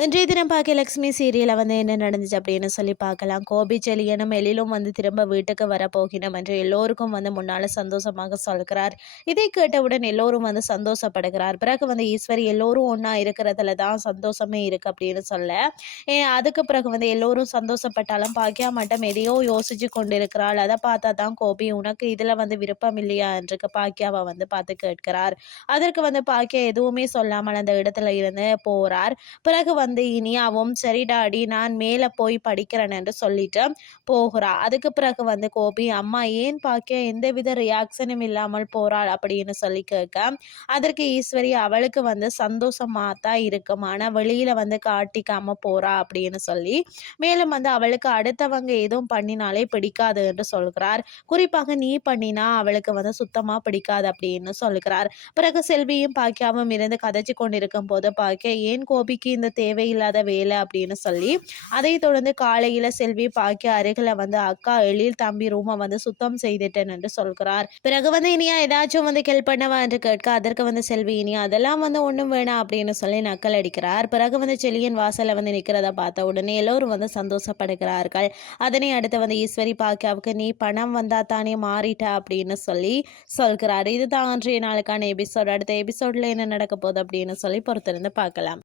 இன்றைய தினம் பார்க்க லக்ஷ்மி சீரியலில் வந்து என்ன நடந்துச்சு அப்படின்னு சொல்லி பார்க்கலாம். கோபி செலியனும் எழிலும் வந்து திரும்ப வீட்டுக்கு வரப்போகினோம் என்று எல்லோருக்கும் வந்து முன்னால் சந்தோஷமாக சொல்கிறார். இதை கேட்டவுடன் எல்லோரும் வந்து சந்தோஷப்படுகிறார். பிறகு வந்து ஈஸ்வரி எல்லோரும் ஒன்றா இருக்கிறதுல தான் சந்தோஷமே இருக்கு அப்படின்னு சொல்ல அதுக்கு பிறகு வந்து எல்லோரும் சந்தோஷப்பட்டாலும் பாக்கியா மட்டும் எதையோ யோசிச்சு கொண்டிருக்கிறாள். அதை பார்த்தா தான் கோபி உனக்கு இதில் வந்து விருப்பம் இல்லையா என்று பாக்கியாவை வந்து பார்த்து கேட்கிறார். அதற்கு வந்து பாக்கியா எதுவுமே சொல்லாமல் அந்த இடத்துல இருந்து போகிறார் பிறகு வந்து வந்து இனியாவும் சரி டாடி நான் மேலே போய் படிக்கிறேன் என்று சொல்லிட்டு போகிறா. அதுக்கு பிறகு வந்து கோபி அம்மா ஏன் பாக்கியா? எந்தவித ரியாக்ஷனும் இல்லாமல் போறாள் அப்படின்னு சொல்லி கேட்க அதற்கு ஈஸ்வரி அவளுக்கு வந்து சந்தோஷமா தான் இருக்கும் ஆனால் வெளியில வந்து காட்டிக்காம போறா அப்படின்னு சொல்லி மேலும் வந்து அவளுக்கு அடுத்தவங்க எதுவும் பண்ணினாலே பிடிக்காது என்று சொல்கிறார். குறிப்பாக நீ பண்ணினா அவளுக்கு வந்து சுத்தமா பிடிக்காது அப்படின்னு சொல்கிறார். பிறகு செல்வியும் பாக்கியாவும் இருந்து கதைச்சு கொண்டிருக்கும் போது பாக்கியா ஏன் கோபிக்கு இந்த தேவையில்லாத வேலை அப்படின்னு சொல்லி அதை தொடர்ந்து காலையில செல்வி பாக்கி அருகில வந்து அக்கா எழில் தம்பி ரூமை வந்து சுத்தம் செய்துட்டேன் என்று சொல்கிறார். பிறகு வந்து இனியா ஏதாச்சும் வந்து ஹெல்ப் பண்ணவா என்று கேட்க அதற்கு வந்து செல்வி இனியா அதெல்லாம் வந்து ஒன்றும் வேணாம் அப்படின்னு சொல்லி நக்கல் அடிக்கிறார். பிறகு வந்து செலியன் வாசல்ல வந்து நிற்கிறத பார்த்த உடனே எல்லோரும் வந்து சந்தோஷப்படுகிறார்கள். அதனை அடுத்து வந்து ஈஸ்வரி பாக்கியாவுக்கு நீ பணம் வந்தா தானே மாறிட்ட? அப்படின்னு சொல்லி சொல்கிறார். இதுதான் அன்றைய நாளுக்கான எபிசோட் அடுத்த எபிசோட்ல என்ன நடக்க போகுது அப்படின்னு சொல்லி பொறுத்திருந்து பார்க்கலாம்.